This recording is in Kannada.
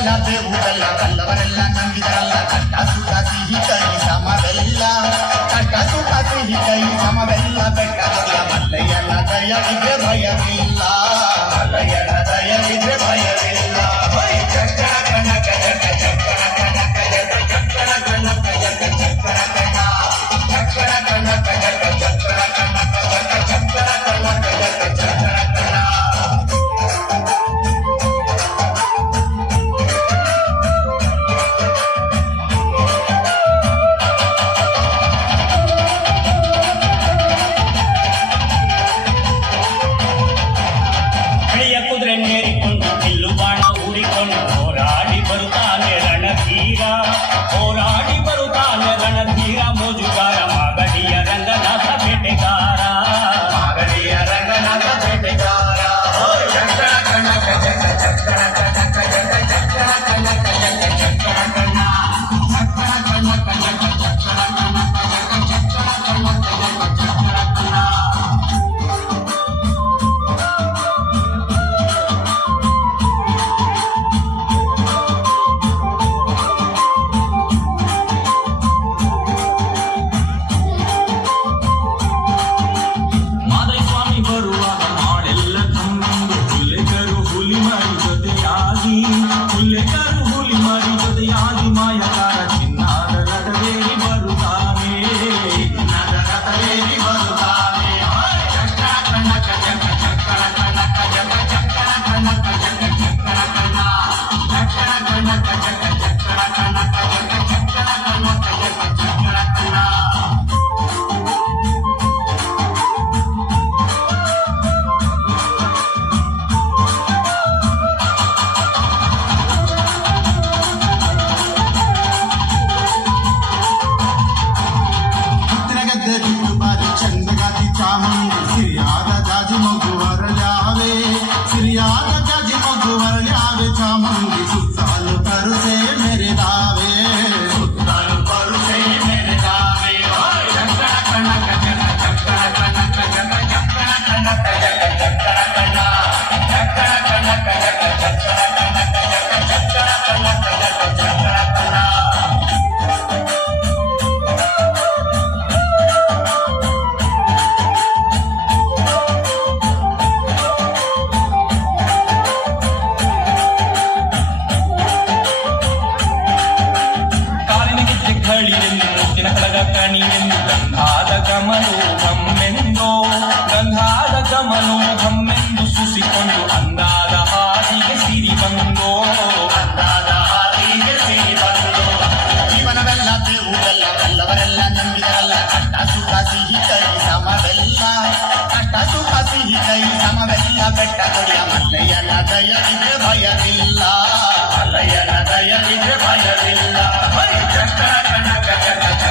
ಜೀವನವೆಲ್ಲ ಬೇವುದಲ್ಲ ಬಲ್ಲವರೆಲ್ಲ ನಂಬಿದರಲ್ಲ ಕಟ್ಟ ಸುಖ ಸಿಹಿ ಕೈ ಸಮವೆಲ್ಲ ಕಟ್ಟ ಸುಖ ಸಿಹಿ ಕೈ ಸಮವೆಲ್ಲ ಬೆಟ್ಟದಲ್ಲ ಮಲ್ಲಯ್ಯನ ದಯವಿದ್ರೆ ಭಯವಿಲ್ಲ ಮಲ್ಲಯ್ಯನ ದಯವಿದ್ರೆ ಭಯವಿಲ್ಲ ಚಕ್ಕಣ ಕನಕ ಜಗ ಚಕ್ಕಣ ಕನಕ ಜಗ ಚಕ್ಕಣ ಕನಕ ಜಗ ಚಕ್ಕಣ ಕಣ ಚಕ್ಕಣ ಕನಕ ಜಗ ಚಕ್ಕಣ ಕನಕ ಜಗ ಚಕ್ಕಣ ಕನಕ ಜಗ ಚಕ್ಕಣ ಕಣ ಗಂಧಾದ ಗಮನು ಹಮ್ಮೆಂದು ಸುಸಿಕೊಂಡು ಅಂದಾದ ಹಾದಿಗೆ ಸಿರಿ ಬಂದೋ ಅಂದಾದ ಹಾದಿಗೆ ಸಿರಿ ಬಂದೋ ಜೀವನವೆಲ್ಲ ಬೇವುದಲ್ಲ ಬಲ್ಲವರೆಲ್ಲ ನಂಬಿದರಲ್ಲ ಕಟ್ಟ ಸುಖ ಸಿಹಿ ಕೈ ಸಮವೆಲ್ಲ ಕಟ್ಟ ಸುಖ ಸಿಹಿ ಕೈ ಸಮವೆಲ್ಲ ಬೆಟ್ಟದೊಡೆಯ ಮಲ್ಲಯ್ಯನ ದಯವಿದ್ರೆ ಭಯವಿಲ್ಲ ಮಲ್ಲಯ್ಯನ ದಯವಿದ್ರೆ ಭಯವಿಲ್ಲ ಚಕ್ಕಣ ಕನಕ ಜಗ